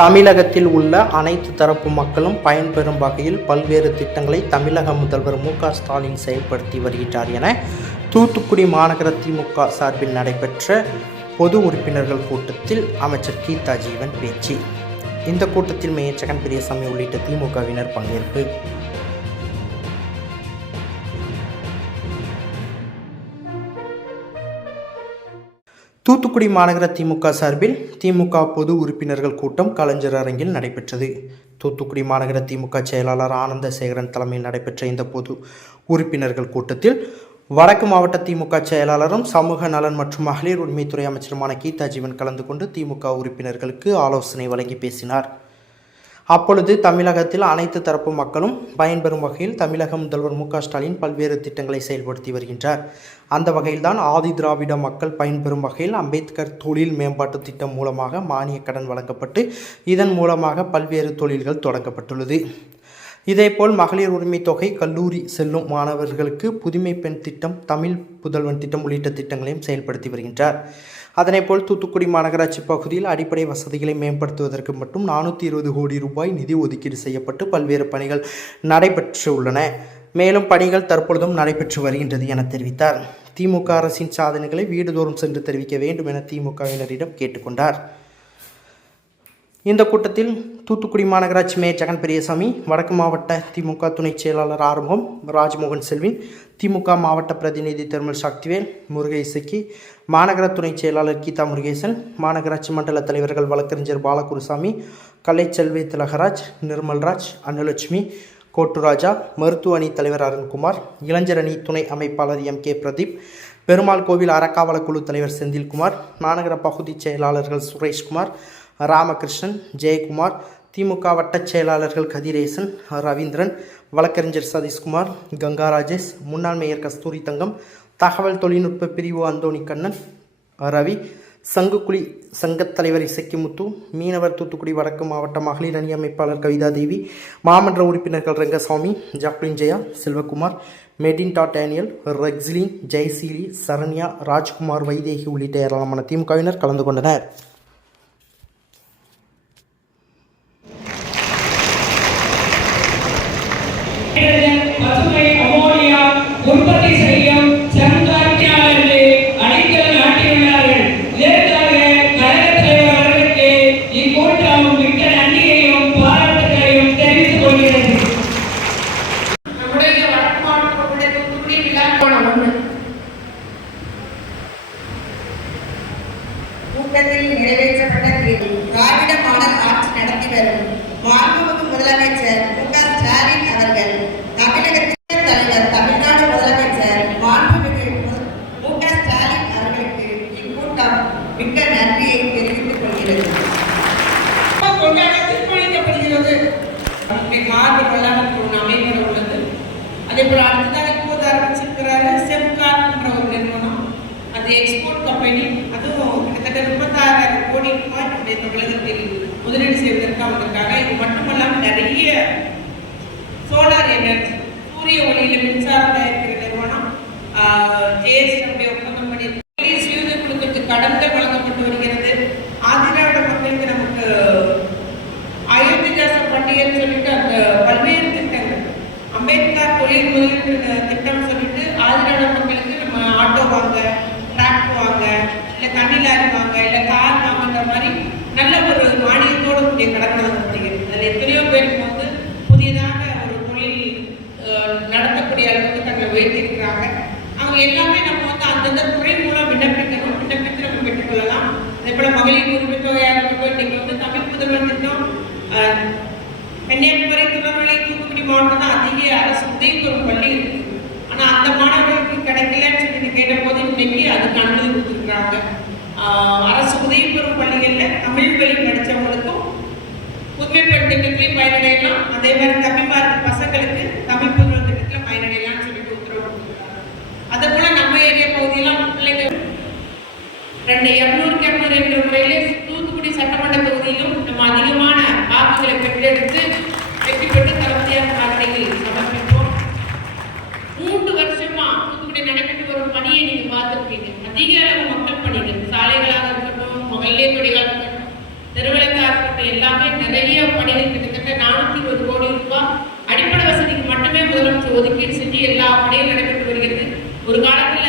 தமிழகத்தில் உள்ள அனைத்து தரப்பு மக்களும் பயன்பெறும் வகையில் பல்வேறு திட்டங்களை தமிழக முதல்வர் மு க ஸ்டாலின் செயல்படுத்தி வருகிறார் என தூத்துக்குடி மாநகர திமுக சார்பில் நடைபெற்ற பொது உறுப்பினர்கள் கூட்டத்தில் அமைச்சர் கீதா ஜீவன் பேச்சு. இந்த கூட்டத்தில் மேயர் ஜெகன் பெரியசாமி உள்ளிட்ட திமுகவினர் பங்கேற்பு. தூத்துக்குடி மாநகர திமுக சார்பில் திமுக பொது உறுப்பினர்கள் கூட்டம் கலைஞர் அரங்கில் நடைபெற்றது. தூத்துக்குடி மாநகர திமுக செயலாளர் ஆனந்த சேகரன் தலைமையில் நடைபெற்ற இந்த பொது உறுப்பினர்கள் கூட்டத்தில் வடக்கு மாவட்ட திமுக செயலாளரும் சமூக நலன் மற்றும் மகளிர் உரிமைத்துறை அமைச்சருமான கீதா ஜீவன் கலந்து கொண்டு திமுக உறுப்பினர்களுக்கு ஆலோசனை வழங்கி பேசினார். அப்பொழுது தமிழகத்தில் அனைத்து தரப்பு மக்களும் பயன்பெறும் வகையில் தமிழக முதல்வர் மு ஸ்டாலின் பல்வேறு திட்டங்களை செயல்படுத்தி வருகின்றார். அந்த வகையில்தான் ஆதி திராவிட மக்கள் பயன்பெறும் வகையில் அம்பேத்கர் தொழில் மேம்பாட்டு திட்டம் மூலமாக மானிய கடன் வழங்கப்பட்டு இதன் மூலமாக பல்வேறு தொழில்கள் தொடங்கப்பட்டுள்ளது. இதேபோல் மகளிர் உரிமை தொகை கல்லூரி செல்லும் மாணவர்களுக்கு புதுமை பெண் திட்டம் தமிழ் புதல்வன் திட்டம் உள்ளிட்ட திட்டங்களையும் செயல்படுத்தி வருகின்றார். அதனைப்போல் தூத்துக்குடி மாநகராட்சி பகுதியில் அடிப்படை வசதிகளை மேம்படுத்துவதற்கு மட்டும் நானூற்றி இருபது கோடி ரூபாய் நிதி ஒதுக்கீடு செய்யப்பட்டு பல்வேறு பணிகள் நடைபெற்று உள்ளன. மேலும் பணிகள் தற்பொழுதும் நடைபெற்று வருகின்றது என தெரிவித்தார். திமுக அரசின் சாதனைகளை வீடுதோறும் சென்று தெரிவிக்க வேண்டும் என திமுகவினரிடம் கேட்டுக்கொண்டார். இந்த கூட்டத்தில் தூத்துக்குடி மாநகராட்சி மேயர் ஜெகன் பெரியசாமி வடக்கு மாவட்ட திமுக துணைச் செயலாளர் ஆறுமுகம் ராஜ்மோகன் செல்வின் திமுக மாவட்ட பிரதிநிதி திருமல் சக்திவேல் முருகேசக்கி மாநகர துணைச் செயலாளர் கீதா முருகேசன் மாநகராட்சி மண்டல தலைவர்கள் வழக்கறிஞர் பாலகுருசாமி கலைச்செல்வி திலகராஜ் நிர்மல்ராஜ் அன்னலட்சுமி கோட்டுராஜா மருத்துவ அணி தலைவர் அருண்குமார் இளைஞர் அணி துணை அமைப்பாளர் எம் கே பிரதீப் பெருமாள் கோவில் அறக்காவல குழு தலைவர் செந்தில்குமார் மாநகர பகுதி செயலாளர்கள் சுரேஷ்குமார் ராமகிருஷ்ணன் ஜெயக்குமார் திமுக வட்டச் செயலாளர்கள் கதிரேசன் ரவீந்திரன் வழக்கறிஞர் சதீஷ்குமார் கங்கா ராஜேஷ் முன்னாள் மேயர் கஸ்தூரி தங்கம் தகவல் தொழில்நுட்ப பிரிவு அந்தோணி கண்ணன் ரவி சங்குக்குழி சங்கத் தலைவர் இசக்கிமுத்து மீனவர் தூத்துக்குடி வடக்கு மாவட்ட மகளிர் அணி அமைப்பாளர் கவிதா தேவி மாமன்ற உறுப்பினர்கள் ரங்கசாமி ஜாக்லின் ஜெயா செல்வகுமார் மெடின்டா டேனியல் ரெக்ஸ்லின் ஜெயசீலி சரண்யா ராஜ்குமார் வைதேகி உள்ளிட்ட ஏராளமான திமுகவினர் கலந்து கொண்டனர். கூட்டத்தில் நிறைவேற்றப்பட்ட தீர்வு திராவிட மாடல் ஆட்சி நடத்தி வரும் மாண்புமிகு முதலமைச்சர் மு க ஸ்டாலின் அவர்கள் இப்போ அடுத்ததாக இப்போது ஆரம்பிச்சிருக்கிறாரு செம்கார்ன்ற ஒரு நிறுவனம். அது எக்ஸ்போர்ட் கம்பெனி அதுவும் கிட்டத்தட்ட முப்பத்தாறாயிரம் கோடி ரூபாய் நம்முடைய தமிழகத்தில் முதலீடு செய்வதற்கு வந்திருக்காங்க. இது மட்டுமல்லாமல் நிறைய சோலார் எனர்ஜி சூரிய ஒளியில மின்சாரம் தயாரிக்கிற நிறுவனம் ஜேஎஸ் நம்முடைய ஒப்பந்தம் பண்ணி சுய குழுக்களுக்கு கடன்கள் வழங்கப்பட்டு வருகிறது ஆதிராவிட மக்களுக்கு நமக்கு அயோத்திதாச பண்டிகைன்னு சொல்லிட்டு அந்த பல்வேறு திட்டங்கள் அம்பேத்கர் தொழில் முதலீட்டு திட்டம் சொல்லிட்டு ஆதிராவிட மக்களுக்கு நம்ம ஆட்டோ வாங்க டிராக்டர் வாங்க இல்லை தண்ணி லாரி வாங்க இல்லை கார் வாங்குன்ற மாதிரி நல்ல ஒரு மானியத்தோடு கூடிய கடன் வழங்கப்படுகிறது அதில் எத்தனையோ பேருக்கு வந்து புதியதாக ஒரு தொழில் நடத்தக்கூடிய அளவுக்கு தங்களை உயர்த்தியிருக்கிறாங்க. அவங்க எல்லாமே நம்ம வந்து அந்தந்த துறை மூலம் விண்ணப்பிக்கணும். விண்ணப்பித்து நம்ம பெற்றுக்கொள்ளலாம். அதே போல் மகளிர் உரிமை தொகையாக இருக்கட்டும் இன்னைக்கு வந்து தமிழ் புதல்வர் திட்டம் கன்னியாகுமரி திருநெல்வேலி தூத்துக்குடி மாவட்டம் அதிக அரசு உதவி பள்ளி இருக்கு. ஆனா அந்த மாணவர்களுக்கு கிடைக்கலன்னு சொல்லிட்டு கேட்டபோது இன்னைக்கு அதுக்கு அனுமதி கொடுத்துருக்காங்க ஆஹ் அரசு உதவி பெறும் பள்ளிகள்ல தமிழ் வழி படித்தவங்களுக்கும் புதுமைப்பெண் திட்டத்திலையும் பயனடையலாம். அதே மாதிரி தமிழ்மார்க்கு பசங்களுக்கு தமிழ் புதுமை திட்டத்துல பயனடையலாம்னு சொல்லிட்டு உத்தரவு கொடுத்துருக்காங்க அதே போல நம்ம ஏரியா பகுதியெல்லாம் பிள்ளைங்க ரெண்டு இரநூறுக்கு இரநூறு என்ற முறையிலே தூத்துக்குடி சட்டமன்ற தொகுதியிலும் நம்ம அதிகமான வாக்குகளை பெற்றெடுத்து வெற்றி பெற்று மரியாதை அட்டணையில் சமர்ப்பிப்போம். மூன்று வருஷமா தூத்துக்குடி நடைபெற்று வரும் பணியை நீங்க பார்த்துருக்கீங்க அதிக அளவு மக்கள் பணிகள் சாலைகளாக இருக்கட்டும் மகளிர் பணிகளாக இருக்கட்டும் திருவிழக்கா இருக்கட்டும் எல்லாமே நிறைய பணிகள் கிட்டத்தட்ட நானூத்தி ஒரு கோடி ரூபாய் அடிப்படை வசதிக்கு மட்டுமே முதலமைச்சர் ஒதுக்கீடு செஞ்சு எல்லா பணியும் நடைபெற்று வருகிறது. ஒரு காலத்துல